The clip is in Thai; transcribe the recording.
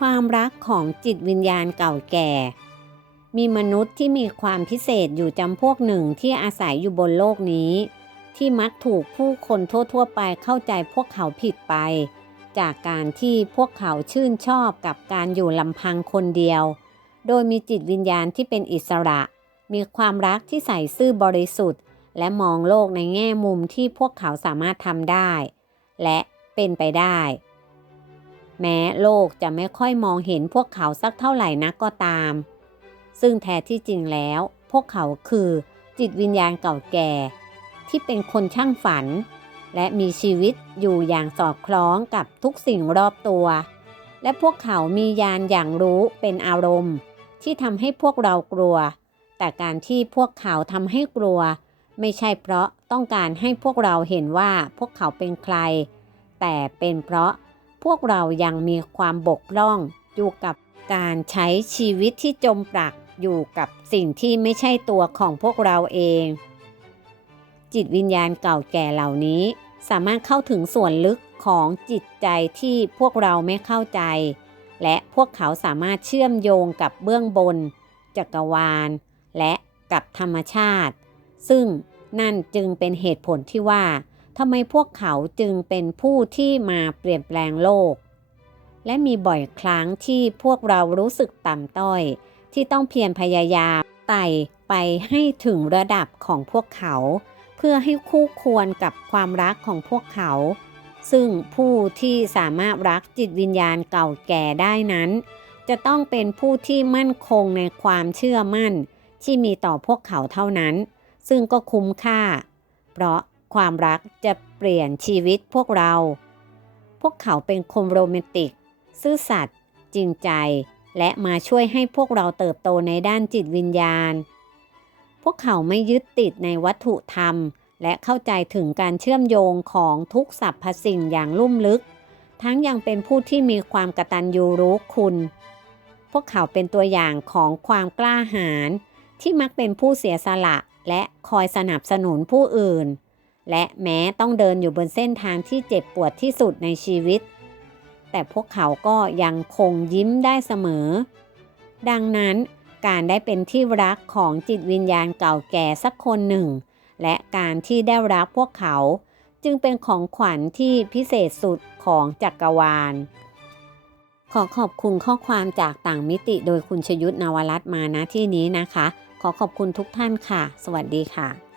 ความรักของจิตวิญญาณเก่าแก่ มีมนุษย์ที่มีความพิเศษอยู่จำพวกหนึ่งที่อาศัยอยู่บนโลกนี้ ที่มักถูกผู้คนทั่ว ๆ ไปเข้าใจพวกเขาผิดไป จากการที่พวกเขาชื่นชอบกับการอยู่ลำพังคนเดียว โดยมีจิตวิญญาณที่เป็นอิสระ มีความรักที่ใส่ซื่อบริสุทธิ์ และมองโลกในแง่มุมที่พวกเขาสามารถทำได้ และเป็นไปได้ แม้โลกจะไม่ค่อยมองเห็นพวกเขาสักเท่าไหร่นักก็ตาม ซึ่งแท้ที่จริงแล้ว พวกเขาคือจิตวิญญาณเก่าแก่ ที่เป็นคนช่างฝัน และมีชีวิตอยู่อย่างสอดคล้องกับทุกสิ่งรอบตัว และพวกเขามียานอย่างรู้เป็นอารมณ์ ที่ทำให้พวกเรากลัว แต่การที่พวกเขาทำให้กลัว ไม่ใช่เพราะต้องการให้พวกเราเห็นว่าพวกเขาเป็นใคร แต่เป็นเพราะ พวกเรายังมีความบกพร่องอยู่กับการใช้ชีวิตที่จมปลักอยู่กับสิ่งที่ไม่ใช่ตัวของพวกเราเอง จิตวิญญาณเก่าแก่เหล่านี้ สามารถเข้าถึงส่วนลึกของจิตใจที่พวกเราไม่เข้าใจ และพวกเขาสามารถเชื่อมโยงกับเบื้องบน จักรวาล และกับธรรมชาติ ซึ่งนั่นจึงเป็นเหตุผลที่ว่า ทำไมพวกเขาจึงเป็นผู้ที่มาเปลี่ยนแปลงโลก และมีบ่อยครั้งที่พวกเรารู้สึกต่ำต้อย ที่ต้องเพียรพยายามไต่ไปให้ถึงระดับของพวกเขา เพื่อให้คู่ควรกับความรักของพวกเขา ซึ่งผู้ที่สามารถรักจิตวิญญาณเก่าแก่ได้นั้น จะต้องเป็นผู้ที่มั่นคงในความเชื่อมั่น ที่มีต่อพวกเขาเท่านั้น ซึ่งก็คุ้มค่า เพราะ ความรักจะเปลี่ยนชีวิตพวกเรา พวกเขาเป็นคนโรแมนติก ซื่อสัตย์จริงใจ และมาช่วยให้พวกเราเติบโตในด้านจิตวิญญาณ พวกเขาไม่ยึดติดในวัตถุธรรม และเข้าใจถึงการเชื่อมโยงของทุกสรรพสิ่งอย่างลุ่มลึก ทั้งยังเป็นผู้ที่มีความกตัญญูรู้คุณ พวกเขาเป็นตัวอย่างของความกล้าหาญที่มักเป็นผู้เสียสละและคอยสนับสนุนผู้อื่น และแม้ต้องเดินอยู่บนเส้นทางที่เจ็บปวดที่สุดในชีวิต แต่พวกเขาก็ยังคงยิ้มได้เสมอ ดังนั้นการได้เป็นที่รักของจิตวิญญาณเก่าแก่สักคนหนึ่ง และการที่ได้รับพวกเขา จึงเป็นของขวัญที่พิเศษสุดของจักรวาล ขอขอบคุณข้อความจากต่างมิติโดยคุณชยุทธนวรัตน์มาณที่นี้นะคะ ขอขอบคุณทุกท่านค่ะ สวัสดีค่ะ